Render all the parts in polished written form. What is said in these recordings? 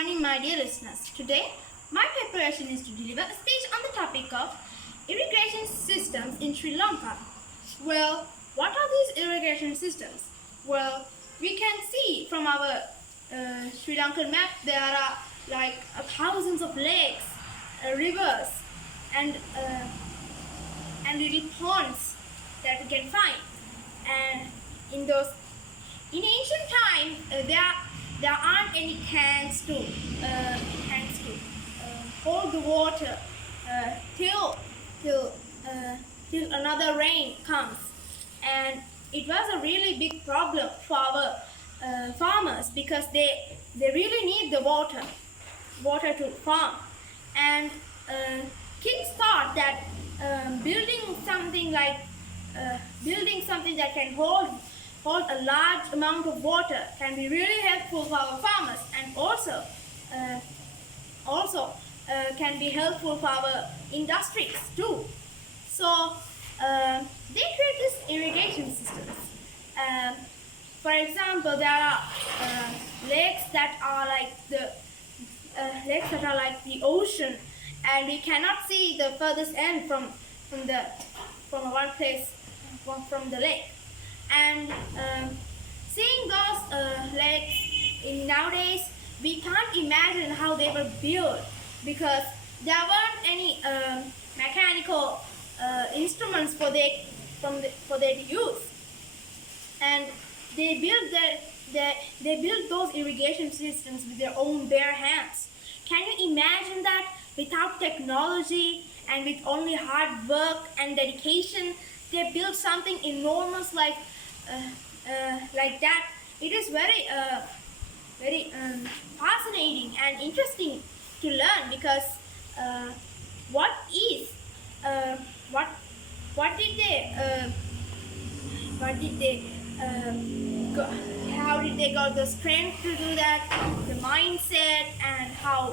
morning, my dear listeners. Today, my preparation is to deliver a speech on the topic of irrigation systems in Sri Lanka. Well, what are these irrigation systems? Well, we can see from our Sri Lankan map there are like thousands of lakes, rivers, and little ponds that we can find. And in ancient time, there aren't any tanks to hold the water till another rain comes, and it was a really big problem for our farmers because they really need the water to farm. And kings thought that building something that can hold a large amount of water can be really helpful for our farmers, and also can be helpful for our industries too. So they create this irrigation systems. For example, there are lakes that are like the ocean, and we cannot see the furthest end from one place from the lake. And seeing those lakes nowadays, we can't imagine how they were built because there weren't any mechanical instruments for their use, and they built those irrigation systems with their own bare hands. Can you imagine that? Without technology and with only hard work and dedication, they built something enormous like that. It is very fascinating and interesting to learn because how did they got the strength to do that, the mindset, and how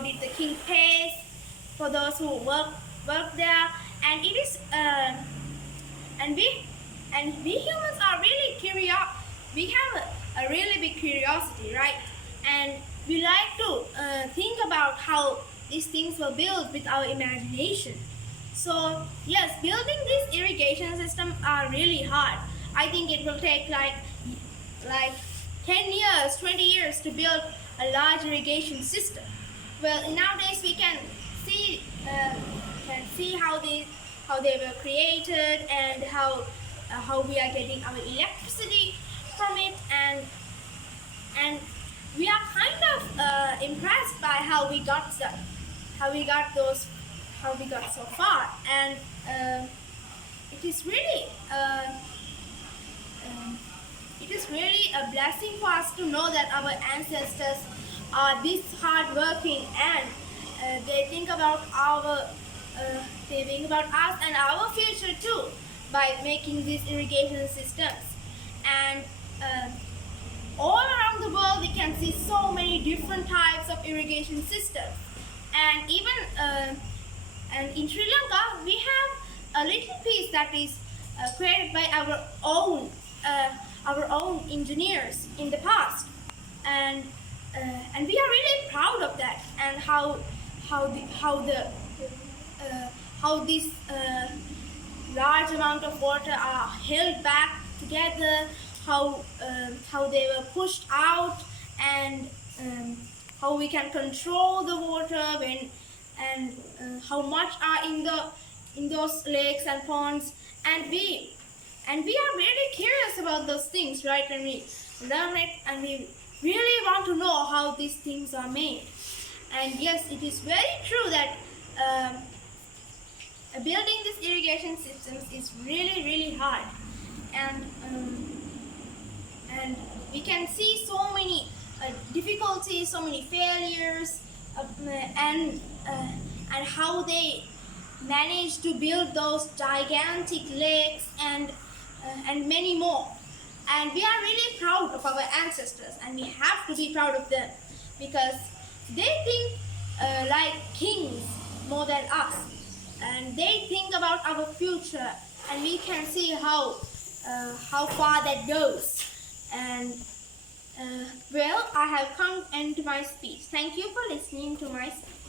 did the king pay for those who work there. And it is and we humans are really curious. We have a really big curiosity, right? And we like to think about how these things were built with our imagination. So yes, building these irrigation systems are really hard. I think it will take like 10 years, 20 years to build a large irrigation system. Well, nowadays we can see how they were created and how we are getting our electricity from it, and we are kind of impressed by how we got so far. And it is really a blessing for us to know that our ancestors are this hardworking, and they think about us and our future too by making these irrigation systems. And all around the world we can see so many different types of irrigation systems, and even and in Sri Lanka we have a little piece that is created by our own engineers in the past, and we are really proud of that, and how this large amount of water are held back together, how they were pushed out, and how we can control the water and how much are in those lakes and ponds, and we are really curious about those things, right? When we learn it, and we really want to know how these things are made. And yes, it is very true that building these irrigation systems is really hard, and we can see so many difficulties, so many failures, and how they managed to build those gigantic lakes and many more. And we are really proud of our ancestors, and we have to be proud of them because they think like kings more than us, and they think about our future, and we can see how far that goes. And well, I have come into my speech. Thank you for listening to my speech.